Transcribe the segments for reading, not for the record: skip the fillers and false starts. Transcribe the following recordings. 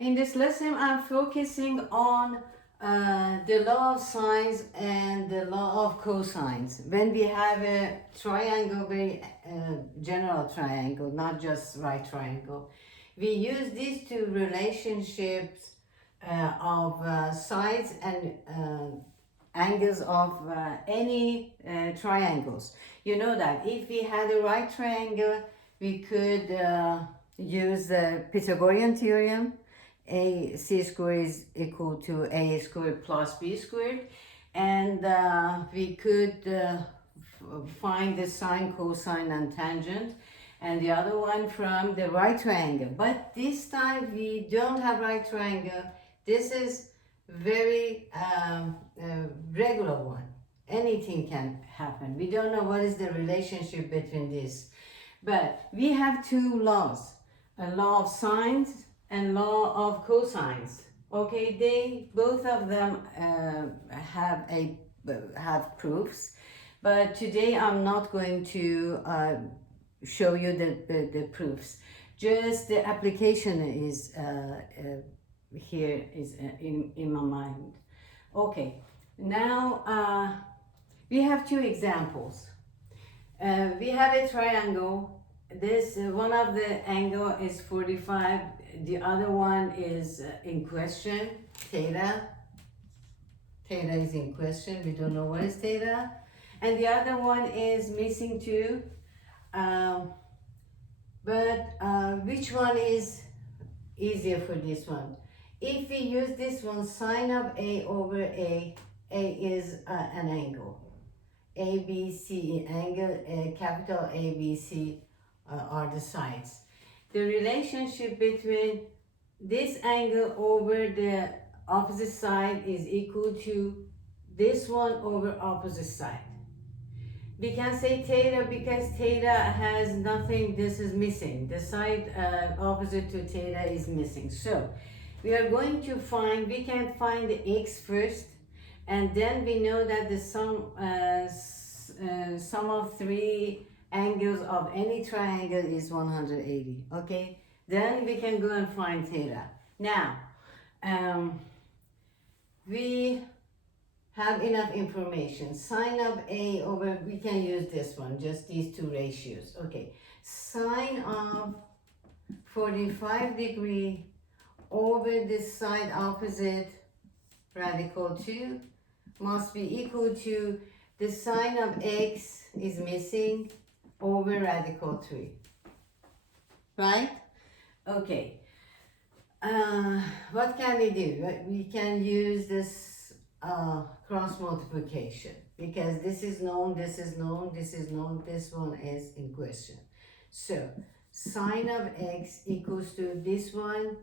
In this lesson, I'm focusing on the law of sines and the law of cosines. When we have a triangle, very general triangle, not just right triangle, we use these two relationships of sides and angles of any triangles. You know that if we had a right triangle, we could use the Pythagorean theorem. AC squared is equal to A squared plus B squared, and we could find the sine, cosine, and tangent, and the other one from the right triangle. But this time we don't have right triangle. This is very regular one. Anything can happen. We don't know what is the relationship between this, but we have two laws: a law of sines and law of cosines. Okay, they both of them have proofs, but today I'm not going to show you the proofs. Just the application is here is in my mind. Okay, now we have two examples. We have a triangle. This one of the angle is 45. The other one is in question, theta. Theta is in question. We don't know what is theta. And the other one is missing too. Which one is easier for this one? If we use this one, sine of A over A is an angle. ABC angle, capital ABC are the sides. The relationship between this angle over the opposite side is equal to this one over opposite side. We can say theta because theta has nothing, this is missing. The side opposite to theta is missing. So we are going to find, we can find the x first, and then we know that the sum of three angles of any triangle is 180. Okay, then we can go and find theta. Now we have enough information. Sine of A over, we can use this one, just these two ratios. Okay, sine of 45 degree over this side opposite radical 2 must be equal to the sine of x is missing over radical 3. Right? Okay. What can we do? We can use this cross multiplication because this is known, this is known, this is known, this one is in question. So sine of x equals to this one,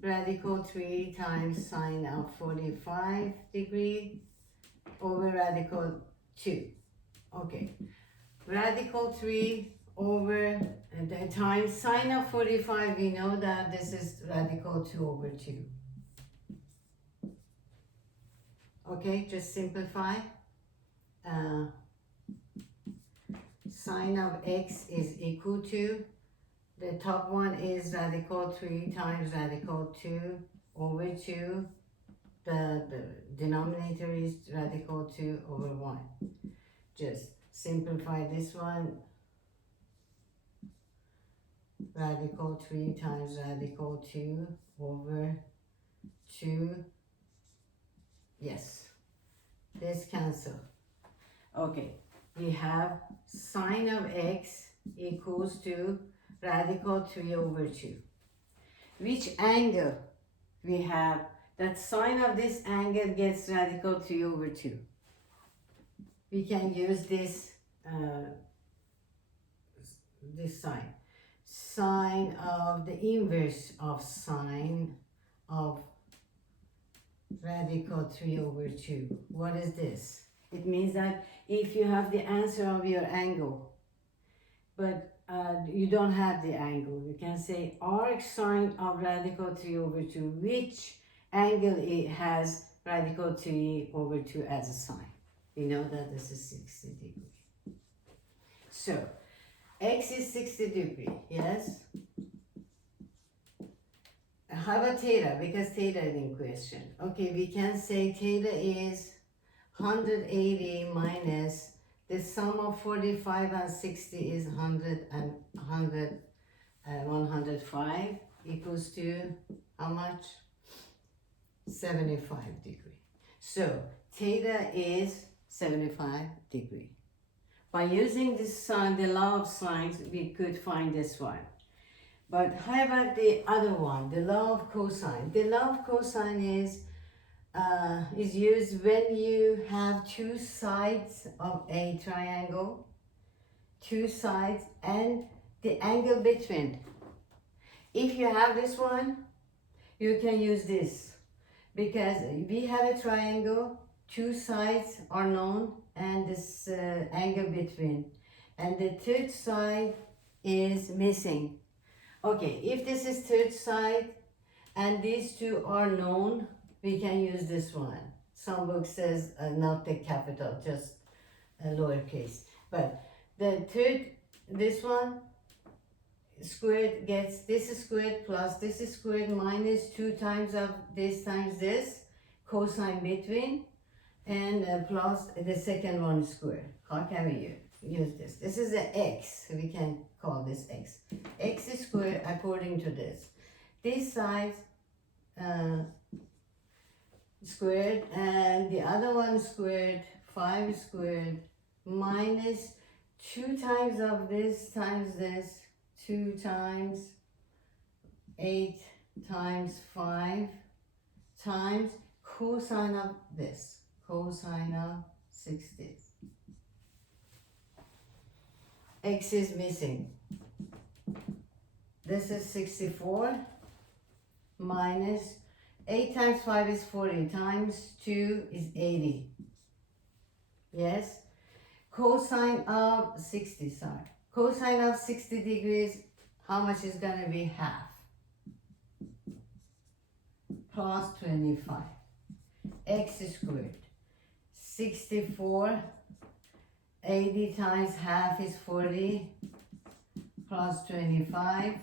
radical 3 times sine of 45 degree over radical 2. Okay, radical 3 over the times sine of 45, we know that this is radical 2 over 2. Okay, just simplify. Sine of x is equal to, the top one is radical 3 times radical 2 over 2. The denominator is radical 2 over 1. Just simplify this one. Radical 3 times radical 2 over 2. Yes, this cancel. Okay, we have sine of x equals to radical 3 over 2. Which angle we have that sine of this angle gets radical 3 over 2? We can use this sign. Sine of the inverse of sine of radical 3 over 2. What is this? It means that if you have the answer of your angle, but you don't have the angle, you can say arc sine of radical 3 over 2. Which angle it has radical 3 over 2 as a sine? We know that this is 60 degree. So x is 60 degree, yes? how about theta? Because theta is in question. Okay, we can say theta is 180 minus the sum of 45 and 60 is 105 equals to how much? 75 degree. So theta is 75 degree. By using this sign, the law of sines, we could find this one. But how about the other one, the law of cosine? The law of cosine is used when you have two sides of a triangle, two sides, and the angle between. If you have this one, you can use this because we have a triangle, two sides are known, and this angle between, and the third side is missing. Okay, if this is third side and these two are known, we can use this one. Some book says not the capital, just a lowercase. But the third, this one, squared gets, this is squared plus this is squared minus 2 times of this times this, cosine between, and plus the second one squared. How can we use this? This is the x, we can call this x. X is squared according to this. This side squared and the other one squared, 5 squared minus 2 times of this times this, 2 times 8 times 5 times cosine of this, cosine of 60. X is missing. This is 64 minus 8 times 5 is 40 times 2 is 80. Yes? Cosine of 60, sorry. Cosine of 60 degrees, how much is going to be half? Plus 25. X squared. 64, 80 times half is 40, plus 25.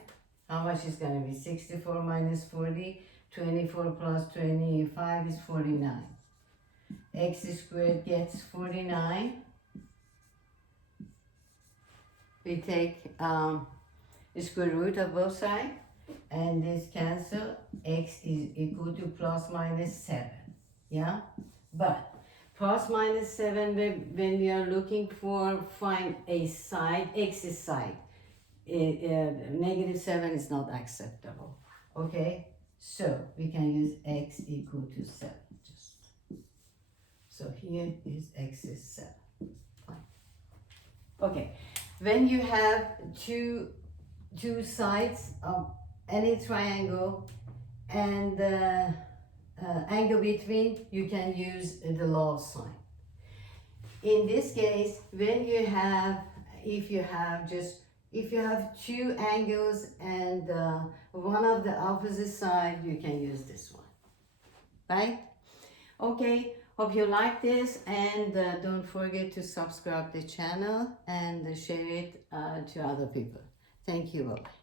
How much is going to be? 64 minus 40, 24 plus 25 is 49. X squared gets 49. We take the square root of both sides, and this cancel. X is equal to plus minus 7. Yeah? But plus minus 7, when we are looking for find a side, x's side, negative 7 is not acceptable. Okay? So we can use x equal to 7. So here is x is 7. Fine. Okay. When you have two sides of any triangle and the angle between, you can use the law of sine. In this case, when you have, if you have two angles and one of the opposite side, you can use this one, right? Okay, hope you like this, and don't forget to subscribe the channel and share it to other people. Thank you. Bye-bye.